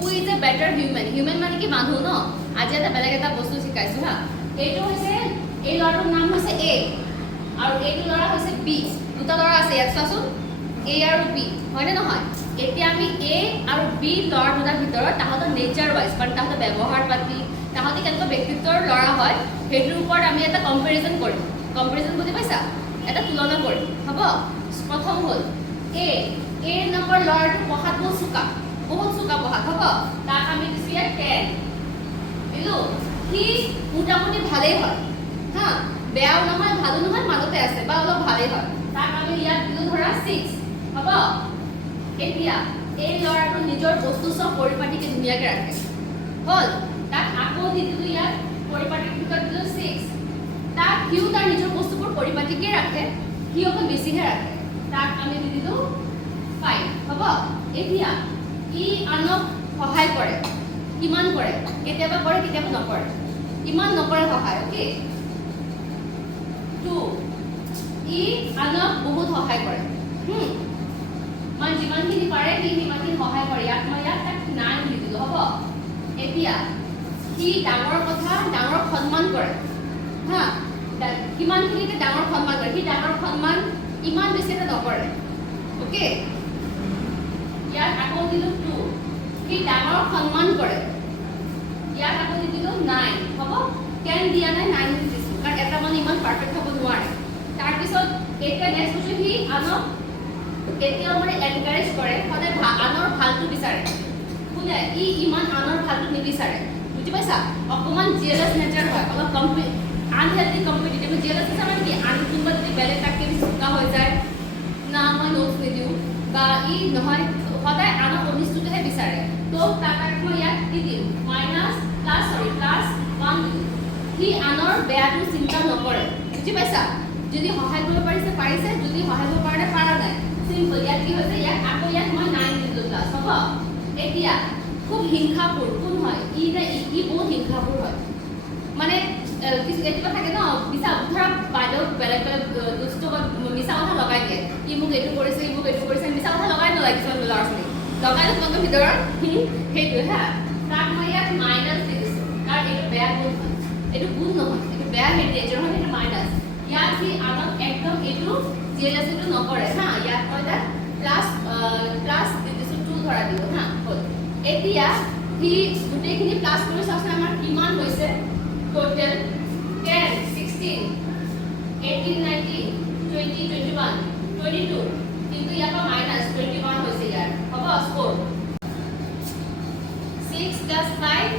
who is a better human human মানে কি মানুহ ন আজি এটা বেলেগ এটা বস্তু শিকাইছোঁ হা এইটো হৈছে এই ল'ৰাটোৰ নাম হৈছে এ আৰু এইটো ল'ৰা হৈছে বি দুটা ল'ৰা আছে ইয়াত চোৱাচোন এ আৰু বি হয়নে নহয় এতিয়া আমি এ আৰু বি ল'ৰা দুটাৰ ভিতৰত তাহাঁতৰ নেচাৰ ৱাইজ কাৰণ তাহাঁতৰ ব্যৱহাৰ পাতি তাহাঁতি কেনেকুৱা ব্যক্তিত্বৰ ল'ৰা হয় সেইটোৰ ওপৰত আমি এটা কম্পেৰিজন কৰিম কম্পেৰিজন বুজি পাইছা এটা তুলনা কৰিম হ'ব প্ৰথম হ'ল এ নম্বৰ ল'ৰাটো পঢ়াত বহুত চোকা পঢ়াত হ'ব তাক আমি দিছোঁ ইয়াত 10 দিলোঁ সি মোটামুটি ভালেই হয় হা বেয়াও নহয় ভালো নহয় মাজতে আছে বা অলপ ভালেই হয় তাক আমি ইয়াত দিলোঁ ধৰা 6 হ'ব এতিয়া এই ল'ৰাটো নিজৰ বস্তু চব পৰিপাটিকে ধুনীয়াকৈ ৰাখে হ'ল তাক আকৌ দি দিলোঁ ইয়াত পৰিপাটিৰ ভিতৰত দিলোঁ 6 তাক সিও তাৰ নিজৰ বস্তুবোৰ পৰিপাটিকে ৰাখে সি অকণ বেছিহে ৰাখে তাক আমি দি দিলোঁ 5 হ'ব এতিয়া ই আনক সহায় কৰে কিমান কৰে কেতিয়াবা নকৰে ইমান নকৰে সহায় অ'কে 2 ই আনক বহুত সহায় কৰে মানে যিমানখিনি পাৰে সি সিমানখিনি সহায় কৰে ইয়াত মই ইয়াত তাক 9 দি দিলোঁ হ'ব এতিয়া সি ডাঙৰ সন্মান কৰে হা কিমানখিনিতে ডাঙৰ সন্মান কৰে সি ডাঙৰ সন্মান ইমান বেছি এটা নকৰে অ'কে ইয়াত আকৌ দিলোঁ 2 সি ডাঙৰ সন্মান কৰে ইয়াত আকৌ দি দিলোঁ 9 হ'ব 10 দিয়া নাই 9 দি দিছোঁ কাৰণ এটা মানে ইমান পাৰফেক্ট হ'ব নোৱাৰে তাৰপিছত এতিয়া নেক্সট হৈছে সি আনক এতিয়াও মানে এনকাৰেজ কৰে সদায় আনৰ ভালটো বিচাৰে শুনে ই ইমান আনৰ ভালটো নিবিচাৰে বুজি পাইছা অকণমান জিয়েলাছ নেচাৰ হয় অলপ আনহেল্ডি কম্পিটিটিভ জিয়েলাছ নেচাৰ মানে কি আন কোনোবা যদি বেলেগ তাতকৈ বেছি চোকা হৈ যায় না মই নোটছ নিদিওঁ বা ই নহয় সদায় আনৰ অনিষ্টটোহে বিচাৰে তো তাক মই ইয়াত দি দিম প্লাছ 1 দিম সি আনৰ বেয়াটো চিন্তা নকৰে বুজি পাইছা যদি সহায় কৰিব পাৰিছে যদি সহায় কৰিব পৰা নাই সিম্পল ইয়াত কি হৈছে ইয়াত আকৌ ইয়াত মই 9 দিলোঁ প্লাছ হ'ব এতিয়া খুব হিংসাপুৰ কোন হয় ই বহুত হিংসাপুৰ হয় মানে কিছু কেতিয়াবা থাকে ন মিছা ধৰা বাইদেউ বেলেগ দুষ্ট মিছা কথা লগাই দিয়ে ই মোক এইটো কৰিছে মিছা কথা লগাই নলয় কিছুমান ল'ৰা ছোৱালী লগাই তোমালোকৰ ভিতৰত সেইটো হা তাক মই ইয়াত মাইনাছ দি দিছোঁ কাৰণ এইটো বেয়া গুণ হয় এইটো গুণ নহয় এইটো বেয়া নেচাৰ হয় সেইটো মাইনাছ ইয়াত সি আনক একদম এইটো জিয়েলাছিটো নকৰে হা ইয়াত মই তাক প্লাছ দি দিছোঁ 2 ধৰা দিলোঁ হা হ'ল এতিয়া সি গোটেইখিনি প্লাছ কৰি চাওঁচোন আমাৰ কিমান হৈছে টোটেল 10 16 18 19 20 21 22 কিন্তু ইয়াৰ পৰা মাইনাছ 21 হৈছে ইয়াৰ হ'ব score 6 plus 5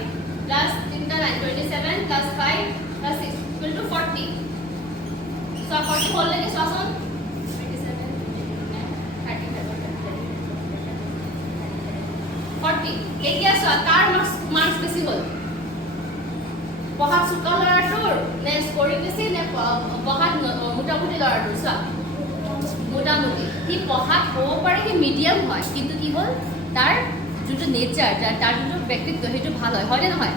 plus 3 9 27 plus 5 plus 6 equal to 40 চ 40 হ'ল নেকি চোৱাচোন 40 এতিয়া চোৱা কাৰ মাৰ্কছ বেছি হ'ল পঢ়াত চোকা ল'ৰাটোৰ নে স্ক'ৰিং বেছি নে পঢ়াত মোটামুটি ল'ৰাটোৰ চোৱা মোটামুটি সি পঢ়াত হ'ব পাৰে সি মিডিয়াম হয় কিন্তু কি হ'ল তাৰ যোনটো নেচাৰ তাৰ যোনটো ব্যক্তিত্ব সেইটো ভাল হয়নে নহয়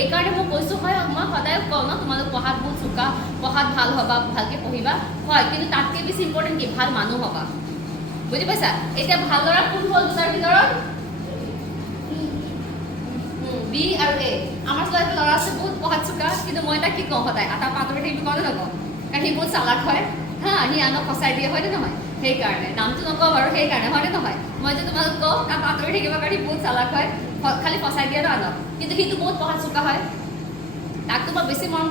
এইকাৰণে মই কৈছোঁ হয় মই সদায় কওঁ ন তোমালোক পঢ়াত বহুত চোকা পঢ়াত ভাল হ'বা ভালকৈ পঢ়িবা হয় কিন্তু তাতকৈ বেছি ইম্পৰ্টেণ্ট কি ভাল মানুহ হ'বা বুজি পাইছা এতিয়া ভাল ল'ৰা কোন হ'ল দুটাৰ ভিতৰত বি আৰু এ আমাৰ ছোৱালী ল'ৰা আছে বহুত পঢ়াত চোকা কিন্তু মই তাক কি কওঁ সদায় তাৰ পাতৰি থাকিব কাৰণে নকওঁ কাৰণ সি বহুত চালাক হয় হা সি আনক ফচাই দিয়ে হয়নে নহয় সেইকাৰণে নামটো নকওঁ বাৰু সেইকাৰণে হয়নে নহয় মই যে তোমালোক কওঁ তাৰ পাতৰি থাকিবৰ কাৰণে বহুত চালাক হয় খালি ফচাই দিয়ে আনক কিন্তু সিটো বহুত পঢ়াত চোকা হয় তাকতো মই বেছি মৰম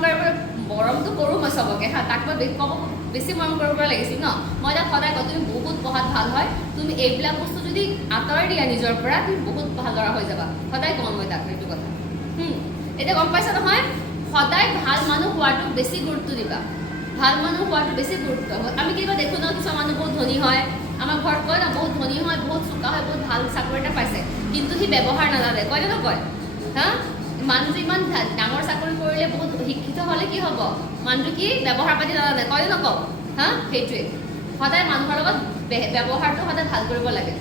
মৰমটো কৰোঁ মই চবকে হা তাক মই বেছি মৰম কৰিব লাগিছিল ন মই তাক সদায় কওঁ তুমি বহুত পঢ়াত ভাল হয় তুমি এইবিলাক বস্তু যদি আঁতৰাই দিয়া নিজৰ পৰা তুমি বহুত ভাল ল'ৰা হৈ যাবা সদায় কওঁ মই তাক সেইটো কথা এতিয়া গম পাইছা নহয় সদায় ভাল মানুহ হোৱাটো বেছি গুৰুত্ব দিবা ভাল মানুহ হোৱাটো বেছি গুৰুত্ব আমি কিবা দেখোঁ ন কিছুমান মানুহ বহুত ধনী হয় আমাৰ ঘৰত কয় ন বহুত ধনী হয় বহুত চোকা হয় বহুত ভাল চাকৰি এটা পাইছে কিন্তু সি ব্যৱহাৰ নাজানে কয় নে নকয় হা মানুহটো ইমান ডাঙৰ চাকৰি কৰিলে বহুত শিক্ষিত হ'লে কি হ'ব মানুহটো কি ব্যৱহাৰ পাতি নাজানে কয় নকওঁ হা সেইটোৱে সদায় মানুহৰ লগত ব্যৱহাৰটো সদায় ভাল কৰিব লাগে